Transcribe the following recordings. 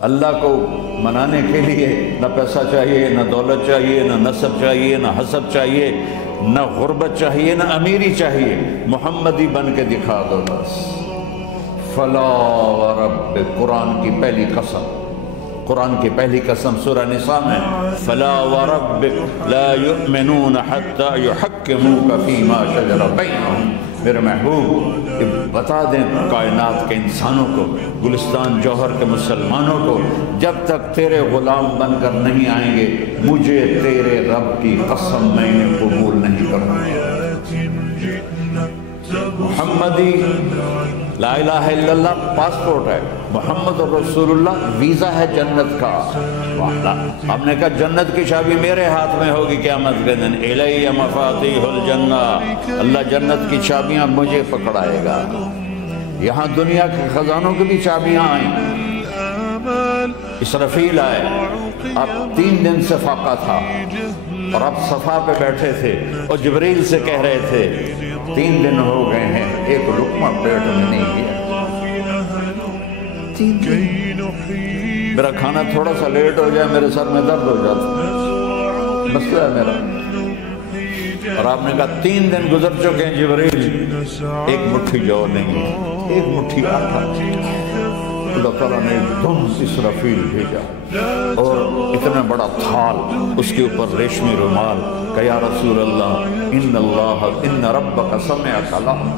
اللہ کو منانے کے لیے نہ پیسہ چاہیے، نہ دولت چاہیے، نہ نسب چاہیے، نہ حسب چاہیے، نہ غربت چاہیے، نہ امیری چاہیے، محمدی بن کے دکھا دو بس۔ فلا ورب، قرآن کی پہلی قسم، قرآن کی پہلی قسم سورہ نساء میں، فلا وربک لا یؤمنون حتی یحکموک فیما شجر بینہم۔ میرے محبوب بتا دیں کائنات کے انسانوں کو، گلستان جوہر کے مسلمانوں کو، جب تک تیرے غلام بن کر نہیں آئیں گے مجھے تیرے رب کی قسم میں انہیں قبول نہیں کروں گا۔ محمدی لا الہ الا اللہ پاسپورٹ ہے، محمد رسول اللہ ویزا ہے جنت کا۔ ہم نے کہا جنت کی چابی میرے ہاتھ میں ہوگی قیامت کے دن، الی مفاتیح الجنہ، اللہ جنت کی چابیاں مجھے پکڑائے گا۔ یہاں دنیا کے خزانوں کی بھی چابیاں آئیں، اسرافیل آئے، اب 3 دن سے فاقہ تھا اور اب صفا پہ بیٹھے تھے اور جبریل سے کہہ رہے تھے 3 دن ہو گئے ہیں ایک لقمہ پیٹ میں نہیں گیا، 3 دن میرا کھانا تھوڑا سا لیٹ ہو جائے میرے سر میں درد ہو جاتا، مسئلہ ہے میرا۔ اور آپ نے کہا 3 دن گزر چکے ہیں جبریل، ایک مٹھی جو نہیں ہے، ایک مٹھی آٹا۔ اللہ تعالیٰ نے دم اسرافیل بھیجا اور اتنا بڑا تھال، اس کے اوپر ریشمی رومال، کہ یا رسول اللہ ان ربک سمع کلام،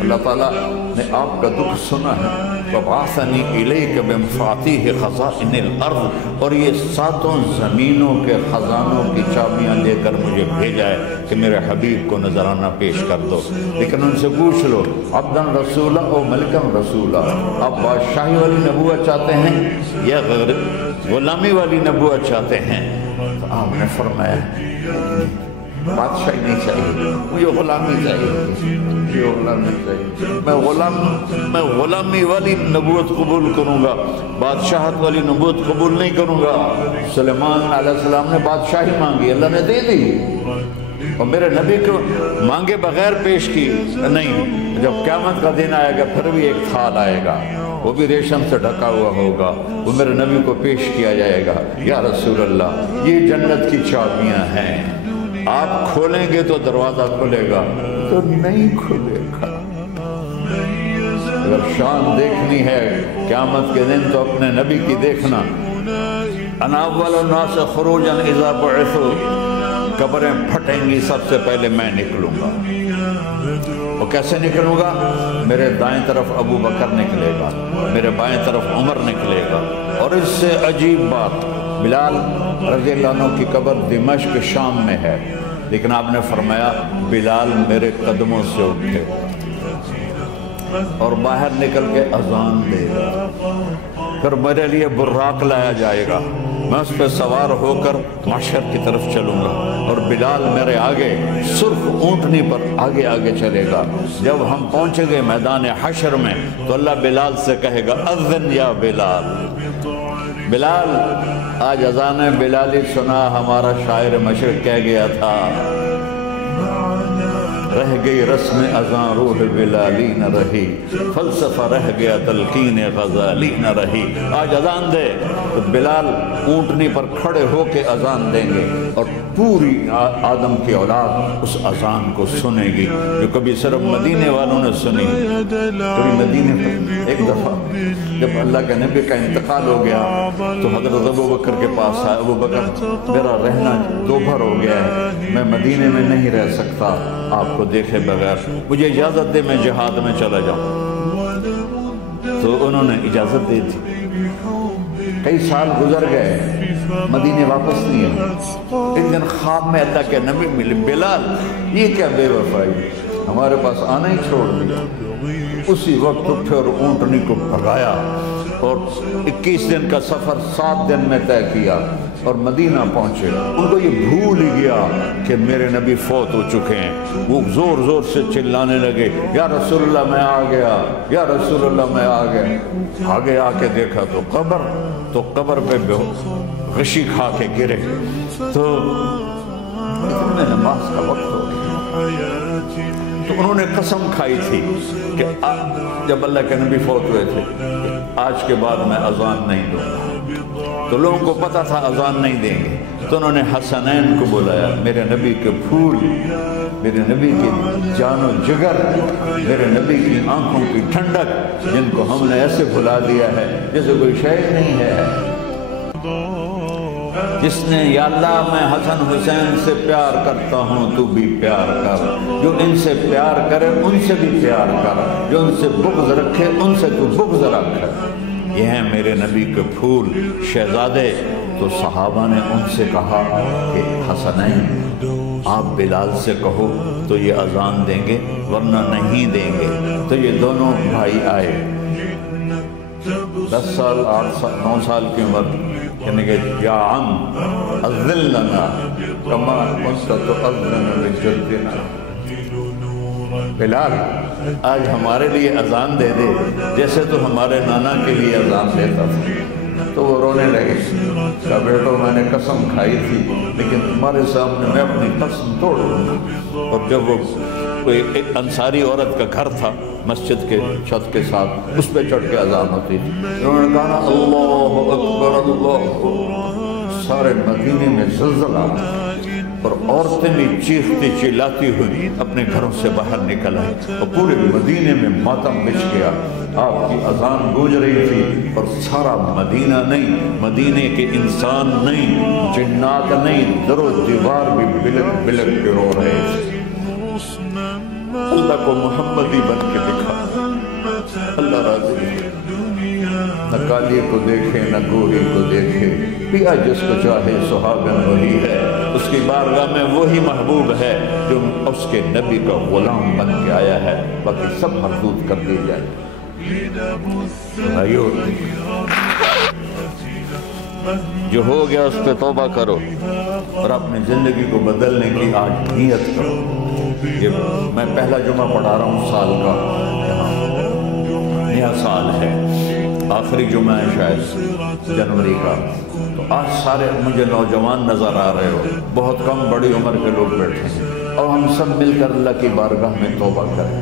اللہ تعالیٰ نے آپ کا دکھ سنا ہے، وَبَعَثَنِي إِلَيْكَ بِمَفَاتِيحِ خَزَائِنِ الْأَرْضِ، اور یہ 7 زمینوں کے خزانوں کی چابیاں لے کر مجھے بھیجا ہے کہ میرے حبیب کو نذرانہ پیش کر دو۔ لیکن ان سے پوچھ لو عبدًا رسولہ او ملکًا رسولہ، آپ بادشاہی والی نبوت چاہتے ہیں یا غلامی والی نبوت چاہتے ہیں؟ تو آپ نے فرمایا بادشاہی نہیں چاہیے، مجھے غلامی چاہیے، مجھے غلامی چاہیے، میں غلامی والی نبوت قبول کروں گا، بادشاہت والی نبوت قبول نہیں کروں گا۔ سلیمان علیہ السلام نے بادشاہی مانگی، اللہ نے دے دی، اور میرے نبی کو مانگے بغیر پیش کی نہیں۔ جب قیامت کا دن آئے گا پھر بھی ایک تھال آئے گا، وہ بھی ریشم سے ڈھکا ہوا ہوگا، وہ میرے نبی کو پیش کیا جائے گا، یا رسول اللہ یہ جنت کی چابیاں ہیں، آپ کھولیں گے تو دروازہ کھلے گا تو نہیں کھلے گا۔ اگر شان دیکھنی ہے قیامت کے دن تو اپنے نبی کی دیکھنا، انا اول الناس خروجا اذا بعثوا، قبریں پھٹیں گی سب سے پہلے میں نکلوں گا۔ وہ کیسے نکلوں گا؟ میرے دائیں طرف ابو بکر نکلے گا، میرے بائیں طرف عمر نکلے گا، اور اس سے عجیب بات، بلال رضی اللہ عنہ کی قبر دمشق شام میں ہے، لیکن آپ نے فرمایا بلال میرے قدموں سے اٹھے اور باہر نکل کے اذان دے گا، پھر میرے لیے براق لایا جائے گا، میں اس پہ سوار ہو کر محشر کی طرف چلوں گا، اور بلال میرے آگے سرخ اونٹنی پر آگے آگے چلے گا۔ جب ہم پہنچیں گے میدان حشر میں تو اللہ بلال سے کہے گا اذن یا بلال، بلال آج اذان بلالی سنا، ہمارا شاعر مشرق کہہ گیا تھا رہ گئی رسم اذان روح بلالی نہ رہی، فلسفہ رہ گیا تلقین غزالی نہ رہی۔ آج اذان دے تو بلال اونٹنی پر کھڑے ہو کے اذان دیں گے، اور پوری آدم کی اولاد اس اذان کو سنے گی جو کبھی صرف مدینے والوں نے سنی۔ کبھی مدینے پر ایک دفعہ جب اللہ کے نبی کا انتقال ہو گیا تو حضرت ابو بکر کے پاس آئے، ابو بکر میرا رہنا دوبھر ہو گیا ہے، میں مدینے میں نہیں رہ سکتا آپ کو دیکھے بغیر، مجھے اجازت دے میں جہاد میں چلا جاؤں۔ تو انہوں نے اجازت دے دی، کئی سال گزر گئے، مدینے واپس نہیں آئے۔ ایک دن خواب میں اللہ کے نبی ملے، بلال یہ کیا بے وفائی، ہمارے پاس آنا ہی چھوڑ دیا۔ اسی وقت اٹھے اور اونٹنی کو بھگایا اور 21 دن کا سفر 7 دن میں طے کیا اور مدینہ پہنچے۔ ان کو یہ بھول ہی گیا کہ میرے نبی فوت ہو چکے ہیں، وہ زور زور سے چلانے لگے یا رسول اللہ میں آ گیا، یا رسول اللہ میں آ گیا۔ آگے آ کے دیکھا تو قبر پہ غشی کھا کے گرے، تو اتنے نماز کا وقت ہو گیا۔ تو انہوں نے قسم کھائی تھی کہ جب اللہ کے نبی فوت ہوئے تھے کہ آج کے بعد میں اذان نہیں دوں گا، تو لوگوں کو پتا تھا اذان نہیں دیں گے، تو انہوں نے حسنین کو بلایا، میرے نبی کے پھول، میرے نبی کی جان و جگر، میرے نبی کی آنکھوں کی ٹھنڈک، جن کو ہم نے ایسے بھلا دیا ہے جیسے کوئی شے نہیں ہے، جس نے یا اللہ میں حسن حسین سے پیار کرتا ہوں تو بھی پیار کر، جو ان سے پیار کرے ان سے بھی پیار کر، جو ان سے بغض رکھے ان سے تو بغض رکھ۔ یہ ہیں میرے نبی کے پھول شہزادے۔ تو صحابہ نے ان سے کہا کہ حسنین آپ بلال سے کہو تو یہ اذان دیں گے ورنہ نہیں دیں گے۔ تو یہ دونوں بھائی آئے، 10 سال 8 سال 9 سال کی عمر، یعنی کہ یا عم اذن لنا کما کنت تؤذن لجدنا، بلال آج ہمارے لیے اذان دے دے جیسے تو ہمارے نانا کے لیے اذان دیتا تھا۔ تو وہ رونے لگے، کہا بیٹو میں نے قسم کھائی تھی لیکن تمہارے سامنے میں اپنی قسم توڑ دوں۔ اور جب وہ کوئی ایک انصاری عورت کا گھر تھا مسجد کے چھت کے ساتھ، اس پہ چڑھ کے اذان ہوتی تھی، انہوں نے کہا اللہ اکبر اللہ، سارے مدینے میں زلزلہ، اور عورتیں بھی چیختی چلاتی ہوئی اپنے گھروں سے باہر نکل آئی، اور پورے مدینے میں ماتم بچھ گیا۔ آپ کی اذان گونج رہی تھی اور سارا مدینہ نہیں، مدینے کے انسان نہیں، جنات نہیں، در و دیوار بھی بلک بلک کے رو رہے تھے۔ اللہ کو محمدی بن کے دکھا، اللہ راضی ہے، نہ کالی کو دیکھے نہ گوری کو دیکھے، پیا جس کو چاہے سہاگن وہی ہے، اس کی بارگاہ میں وہی محبوب ہے جو اس کے نبی کا غلام بن کے آیا ہے، باقی سب مردود کر دی جائے۔ بھائیو جو ہو گیا اس پہ توبہ کرو اور اپنی زندگی کو بدلنے کی آج نیت کرو۔ یہ میں پہلا جمعہ پڑھا رہا ہوں سال کا، یہاں نیا سال ہے، آخری جمعہ ہے شاید جنوری کا، تو آج سارے مجھے نوجوان نظر آ رہے ہو، بہت کم بڑی عمر کے لوگ بیٹھے ہیں، اور ہم سب مل کر اللہ کی بارگاہ میں توبہ کریں۔